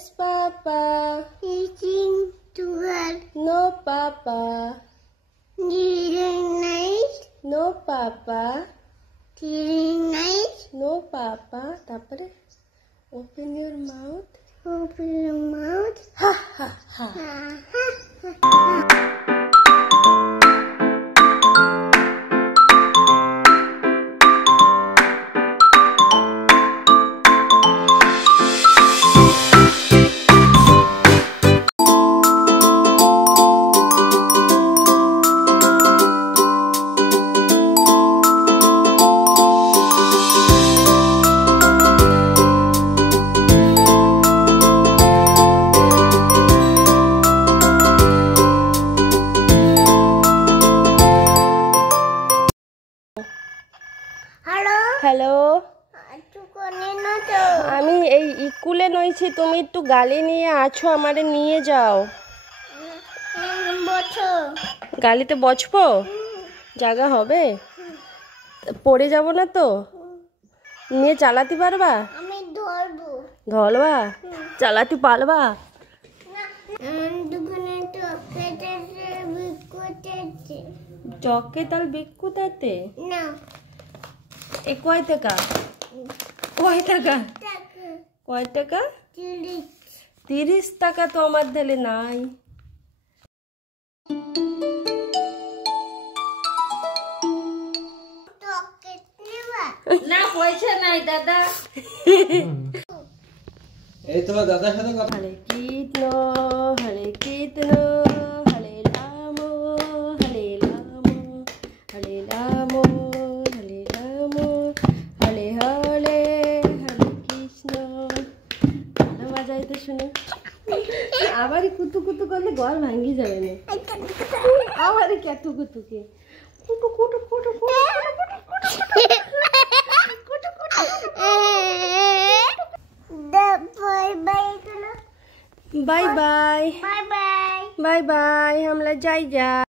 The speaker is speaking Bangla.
Yes, Papa. Eating to her. No, Papa. Eating nice. No, Papa. Eating nice. No, Papa. তারপরে open your mouth. Open your mouth. Ha ha ha. Hello, আমি এই স্কুলে নইছি, তুমি একটু গালি নিয়ে আছো, আমারে নিয়ে যাও। গালিতে বসবো? জায়গা হবে? পড়ে যাব না তো? নিয়ে চালাতে পারবা? আমি ধরবো। ধরবা? চালাতে পারবা? চকেট আর বিকুতাতে না। এ কয় টাকা? কয় টাকা? কয় টাকা? 30 টাকা তো আমার দিলে নাই। না পয়সা নাই দাদা। এই তোমার দাদার সাথে কথা। হরে কৃষ্ণ হরে কৃষ্ণ হরে রাম হরে রাম হরে রাম হরে রাম হরে হরে হরে কৃষ্ণ। ভালো বাজাইতে শুনে আবার কুতু কুতু করলে গল ভাঙ্গি যাবে না। আবার কেতু কুতুকে কুটু কুটু কুটু কুটু bye bye bye bye bye bye हम लोग जाए जा।